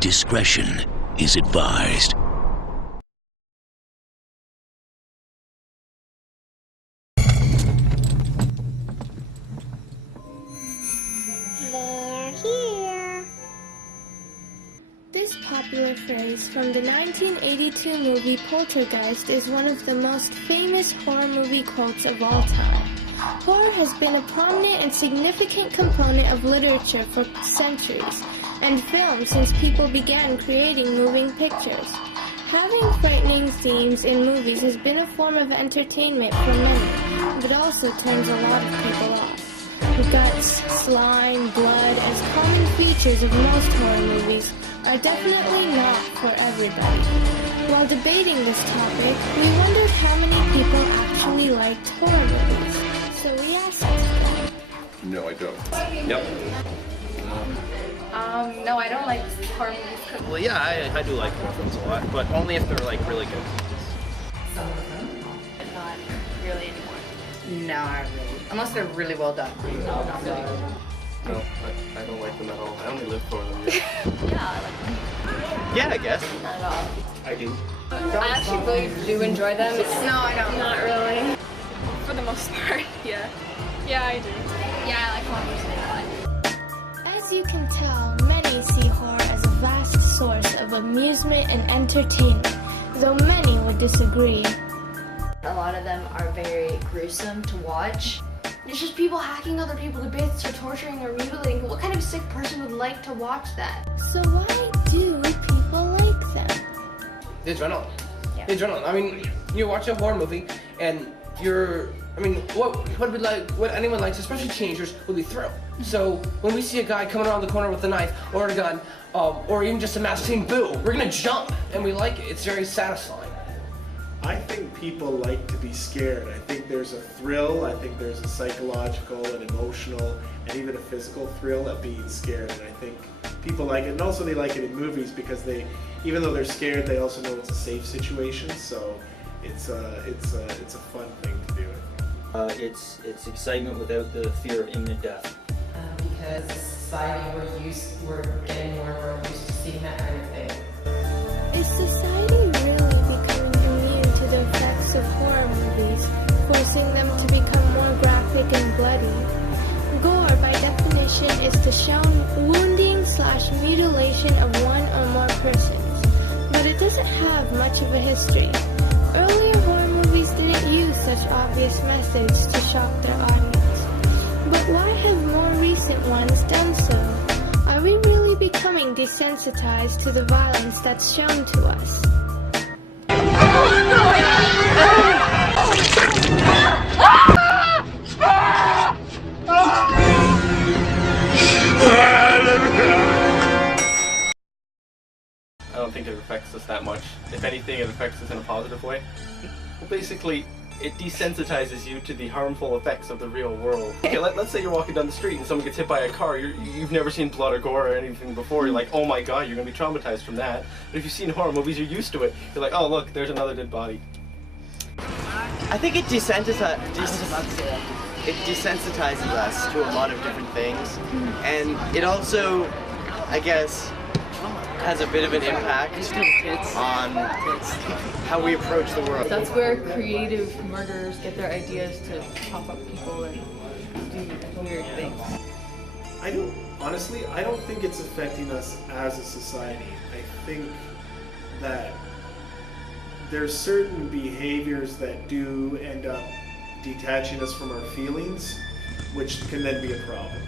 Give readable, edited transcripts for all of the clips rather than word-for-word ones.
Discretion is advised. They're here. This popular phrase from the 1982 movie Poltergeist is one of the most famous horror movie quotes of all time. Horror has been a prominent and significant component of literature for centuries, and film since people began creating moving pictures. Having frightening themes in movies has been a form of entertainment for many, but also turns a lot of people off. Guts, slime, blood, as common features of most horror movies, are definitely not for everybody. While debating this topic, we wondered how many people actually liked horror movies. So we asked them. No, I don't. Yep. No, I don't like horror movies. Well, yeah, I do like horror films a lot, but only if they're like really good. Some of them, but not really anymore. No, not really. Unless they're really well done. Not really. No, I don't like them at all. I only live for them. Yeah, I like them. Yeah, I guess. Not at all. I do. I actually really do enjoy them. No, I don't. Not really. For the most part, yeah. Yeah, I do. Yeah, I like horror movies a lot. As you can tell, many see horror as a vast source of amusement and entertainment, though many would disagree. A lot of them are very gruesome to watch. It's just people hacking other people to bits or torturing or mutilating. What kind of sick person would like to watch that? So why do people like them? The adrenaline. Yeah. The adrenaline. I mean, you watch a horror movie and what anyone likes, especially teenagers, would be thrilled. So when we see a guy coming around the corner with a knife or a gun, or even just a masked team, boo, we're gonna jump, and we like it. It's very satisfying. I think people like to be scared. I think there's a thrill, I think there's a psychological and emotional and even a physical thrill at being scared, and I think people like it. And also they like it in movies because even though they're scared, they also know it's a safe situation, so it's a fun thing to do. It's excitement without the fear of imminent death. Because as a society we're getting more and more used to seeing that kind of thing. Is society really becoming immune to the effects of horror movies, forcing them to become more graphic and bloody? Gore, by definition, is the shown wounding/mutilation of one or more persons, but it doesn't have much of a history. Earlier horror movies didn't use such obvious methods to shock their audience. But why have more recent ones done so? Are we really becoming desensitized to the violence that's shown to us? I don't think it affects us that much. If anything, it affects us in a positive way. Well, basically, it desensitizes you to the harmful effects of the real world. Okay, let's say you're walking down the street and someone gets hit by a car. You've never seen blood or gore or anything before. You're like, oh my god, you're going to be traumatized from that. But if you've seen horror movies, you're used to it. You're like, oh look, there's another dead body. I think it desensitizes us to a lot of different things. And it also, I guess, has a bit of an impact on how we approach the world. That's where creative murderers get their ideas to pop up people and do weird things. I don't think it's affecting us as a society. I think that there's certain behaviors that do end up detaching us from our feelings, which can then be a problem.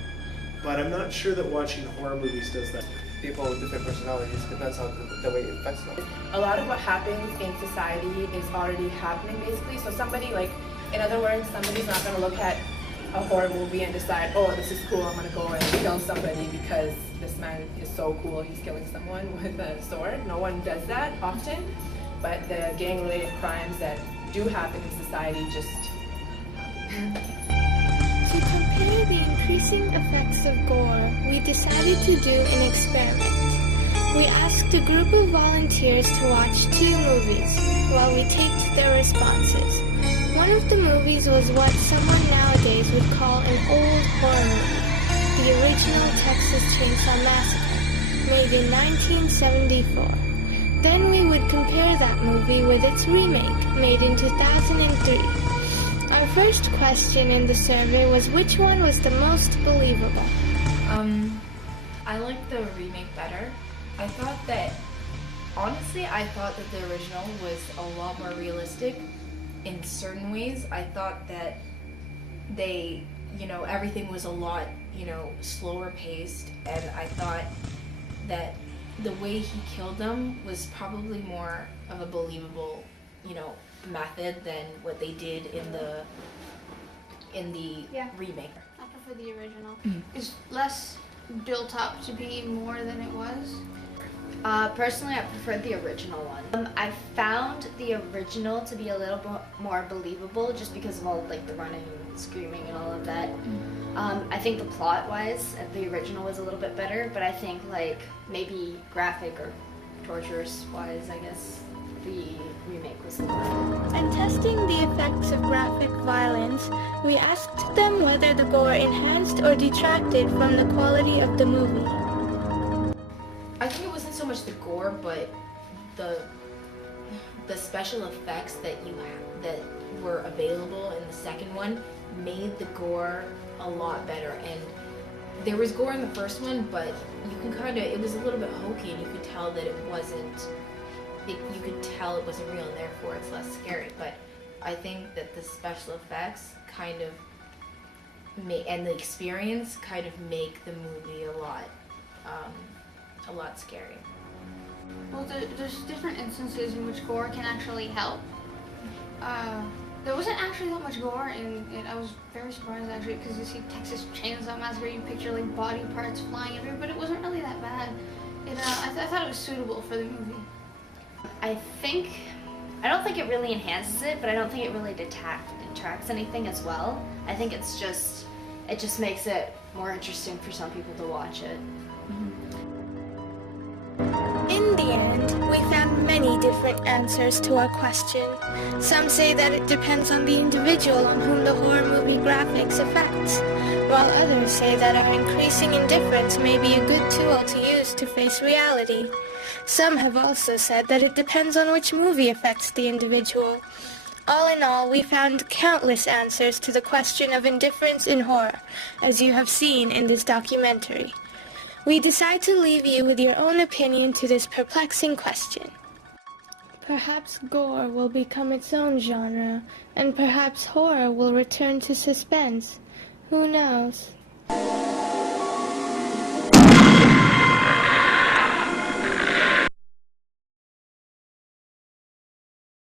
But I'm not sure that watching horror movies does that. People with different personalities, depends on the way it affects them. A lot of what happens in society is already happening basically, so somebody in other words, somebody's not going to look at a horror movie and decide, oh, this is cool, I'm going to go and kill somebody because this man is so cool, he's killing someone with a sword. No one does that often, but the gang-related crimes that do happen in society just happen. To compare the increasing effects of gore, we decided to do an experiment. We asked a group of volunteers to watch 2 movies while we taped their responses. One of the movies was what someone nowadays would call an old horror movie, the original Texas Chainsaw Massacre. made in 1974. Then we would compare that movie with its remake, made in 2003. Our first question in the survey was which one was the most believable? I like the remake better. Honestly, I thought that the original was a lot more realistic in certain ways. I thought that everything was a lot, slower paced, and I thought that the way he killed them was probably more of a believable, method than what they did in the remake. I prefer the original. It's less built up to be more than it was. Personally, I preferred the original one. I found the original to be a little bit more believable just because of all the running and screaming and all of that. I think the plot-wise, the original was a little bit better, but I think maybe graphic or torturous-wise, I guess the remake was the one. And testing the effects of graphic violence, we asked them whether the gore enhanced or detracted from the quality of the movie. I think it wasn't so much the gore, but the special effects that were available in the second one made the gore a lot better. And there was gore in the first one, but you can it was a little bit hokey, and you could tell that it wasn't real, and therefore it's less scary. But I think that the special effects and the experience make the movie a lot scary. Well, there's different instances in which gore can actually help. There wasn't actually that much gore in it. I was very surprised actually, because you see Texas Chainsaw Massacre, you picture body parts flying everywhere, but it wasn't really that bad. I thought it was suitable for the movie. I don't think it really enhances it, but I don't think it really detracts anything as well. I think it just makes it more interesting for some people to watch it. In the end, we found many different answers to our question. Some say that it depends on the individual on whom the horror movie graphics affects, while others say that our increasing indifference may be a good tool to use to face reality. Some have also said that it depends on which movie affects the individual. All in all, we found countless answers to the question of indifference in horror, as you have seen in this documentary. We decide to leave you with your own opinion to this perplexing question. Perhaps gore will become its own genre, and perhaps horror will return to suspense. Who knows?